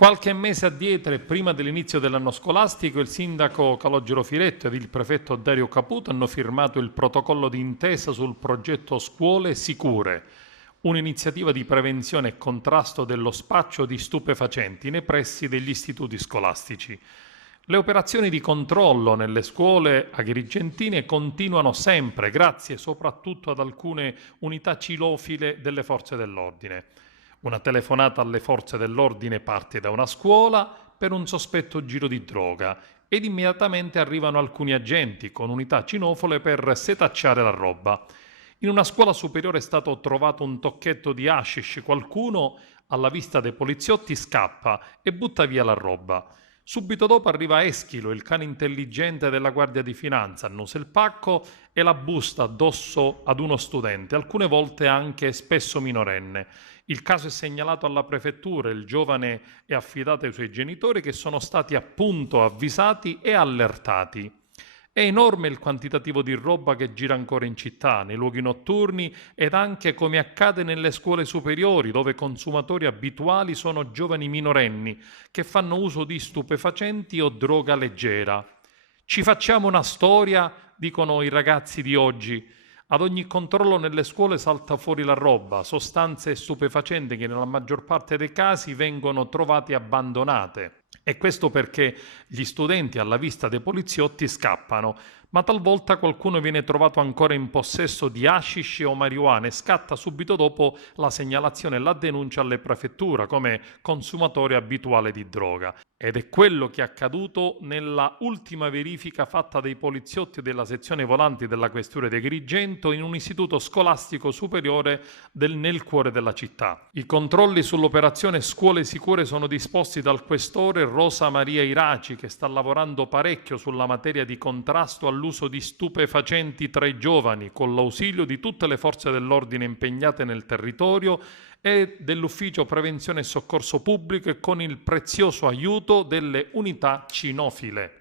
Qualche mese addietro e prima dell'inizio dell'anno scolastico, il sindaco Calogero Firetto ed il prefetto Dario Caputo hanno firmato il protocollo d'intesa sul progetto Scuole Sicure, un'iniziativa di prevenzione e contrasto dello spaccio di stupefacenti nei pressi degli istituti scolastici. Le operazioni di controllo nelle scuole agrigentine continuano sempre, grazie soprattutto ad alcune unità cilofile delle forze dell'ordine. Una telefonata alle forze dell'ordine parte da una scuola per un sospetto giro di droga ed immediatamente arrivano alcuni agenti con unità cinofole per setacciare la roba. In una scuola superiore è stato trovato un tocchetto di hashish, qualcuno alla vista dei poliziotti scappa e butta via la roba. Subito dopo arriva Eschilo, il cane intelligente della Guardia di Finanza, annusa il pacco e la busta addosso ad uno studente, alcune volte anche spesso minorenne. Il caso è segnalato alla prefettura, il giovane è affidato ai suoi genitori che sono stati appunto avvisati e allertati. È enorme il quantitativo di roba che gira ancora in città, nei luoghi notturni ed anche come accade nelle scuole superiori, dove consumatori abituali sono giovani minorenni che fanno uso di stupefacenti o droga leggera. Ci facciamo una storia, dicono i ragazzi di oggi. Ad ogni controllo nelle scuole salta fuori la roba, sostanze stupefacenti che nella maggior parte dei casi vengono trovate abbandonate. E questo perché gli studenti alla vista dei poliziotti scappano, ma talvolta qualcuno viene trovato ancora in possesso di hashish o marijuana e scatta subito dopo la segnalazione e la denuncia alle prefetture come consumatore abituale di droga. Ed è quello che è accaduto nella ultima verifica fatta dai poliziotti della sezione volanti della questura di Agrigento in un istituto scolastico superiore nel cuore della città. I controlli sull'operazione Scuole Sicure sono disposti dal questore Rosa Maria Iraci, che sta lavorando parecchio sulla materia di contrasto all'uso di stupefacenti tra i giovani, con l'ausilio di tutte le forze dell'ordine impegnate nel territorio e dell'Ufficio Prevenzione e Soccorso Pubblico e con il prezioso aiuto delle unità cinofile.